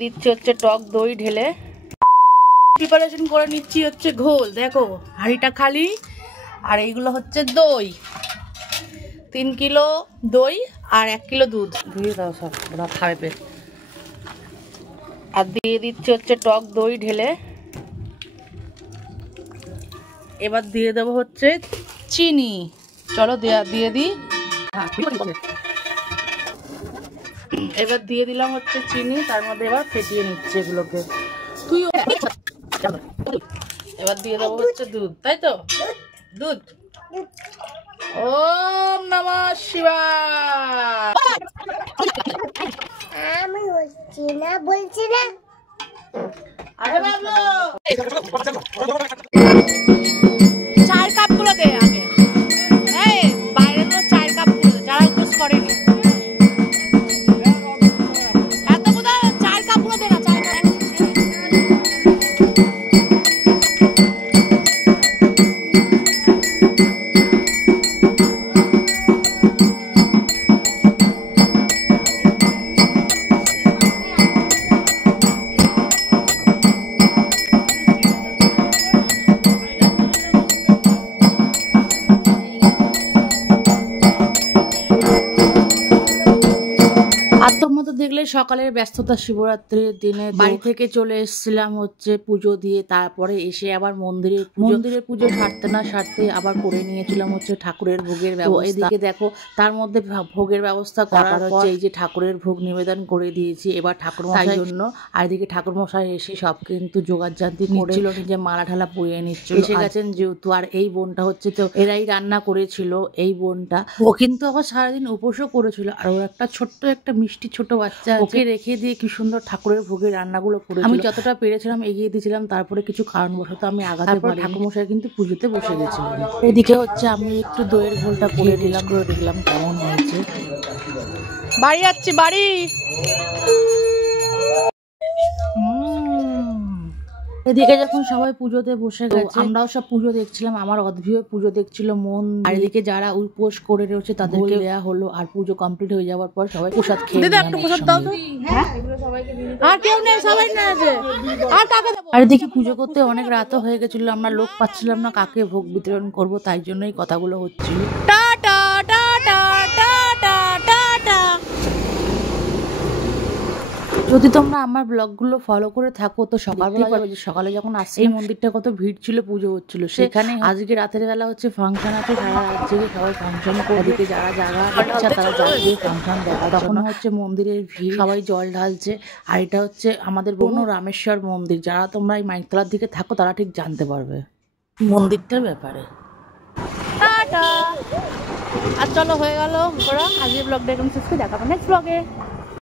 দিয়ে দিচ্ছি হচ্ছে টক দই ঢেলে। প্রিপারেশন করে নিচ্ছি হচ্ছে ঘোল। দেখো হাঁড়িটা খালি, আর এইগুলো হচ্ছে দই। 3 কিলো দই আর 1 কিলো দুধ দিয়ে দাও, সব ওরা খাবে পেট। আর দিয়ে দিচ্ছি হচ্ছে টক দই ঢেলে। এবার দিয়ে দেবো হচ্ছে চিনি। চলো দিয়ে দিই। এবার দিয়ে দিলাম হচ্ছে চিনি, তার মধ্যে এবার ফেটিয়ে নিচ্ছে এগুলোকে। এবার দিয়ে দেবো হচ্ছে দুধ, তাই তো? দুধ। ওম নমঃ শিবায়। আমি বলছি না আরে বাবু, 4 কাপ গুলো দে আগে। এই বাইরে তো 4 কাপ গুলো দে, যারা উপোস করেনি। এত বোধ 4 কাপ গুলো দে না, 4 কাপ। আর তোর মতো দেখলে সকালের ব্যস্ততা, শিবরাত্রির দিনে বাড়ি থেকে চলে এসেছিলাম হচ্ছে পুজো দিয়ে। তারপরে এসে আবার মন্দিরের পুজো সারতে না সারতে আবার করে নিয়েছিলাম হচ্ছে ঠাকুরের ভোগের ব্যবস্থা। এদিকে দেখো তার মধ্যে ভোগের ব্যবস্থা করার হচ্ছে এই যে ঠাকুরের ভোগ নিবেদন করে দিয়েছি এবার ঠাকুর মশাইয়ের জন্য। আর এদিকে ঠাকুর মশাই এসে সব কিন্তু জোগাড় জান্তি করছিল, নিজে মালা ঢালা পরিয়ে নিচ্ছিল। এসে গেছেন যেহেতু। আর এই বোনটা হচ্ছে তো এরাই রান্না করেছিল। এই বোনটা ও কিন্তু আবার সারাদিন উপোসও করেছিল। আর ওর একটা ছোট্ট একটা মিষ্টি ছোট বাচ্চা, ওকে রেখে দিয়ে কি সুন্দর ঠাকুরের ভোগের রান্নাগুলো করেছিল। আমি যতটা পেরেছিলাম এগিয়ে দিয়েছিলাম। তারপরে কিছু কারণবশত আমি আগাতে পারি। ঠাকুরমশাই কিন্তু পুজোতে বসে গেছিলেন। এদিকে হচ্ছে আমি একটু দইয়ের ঘোলটা করে দিলাম, করে দেখলাম কেমন হয়েছে। বাড়ি যাচ্ছি, বাড়ি। এদিকে যখন সবাই পুজোতে বসে গেছে, আমরাও সব পুজো দেখছিলাম। আমার অদ্ভুত পুজো দেখছিল মন। আর এদিকে যারা উপোস করে রয়েছে তাদেরকে দেয়া হলো। আর পুজো কমপ্লিট হয়ে যাওয়ার পর সবাই প্রসাদ খেয়ে আর এদিকে পুজো করতে অনেক রাতও হয়ে গেছিল। আমরা লোক পাচ্ছিলাম না কাকে ভোগ বিতরণ করব, তাই জন্যই কথাগুলো হচ্ছিল। Tata tata tata tata. যদি তোমরা আমার ব্লগগুলো ফলো করে থাকো তো সকালবেলা পারবে যে সকালে যখন আসছে এই মন্দিরটা কত ভিড় ছিল, পুজো হচ্ছিল সেখানে। আজকে রাতের বেলা হচ্ছে ফাংশন আছে, সারা রাত জেগে সবাই ফাংশন করে। এদিকে যারা যারা বাচ্চা তারা যাচ্ছে ফাংশন দেখা। তখন হচ্ছে মন্দিরের ভিড়, সবাই জল ঢালছে। আর এটা হচ্ছে আমাদের বোন রামেশ্বর মন্দির। যারা তোমরা এই মাইকতলার দিকে থাকো তারা ঠিক জানতে পারবে মন্দিরটার ব্যাপারে। টাটা। আর চলো হয়ে গেল ঘোরা। আজকের ব্লগটা এরকম শেষ করে দেখাবো নেক্সট ব্লগে।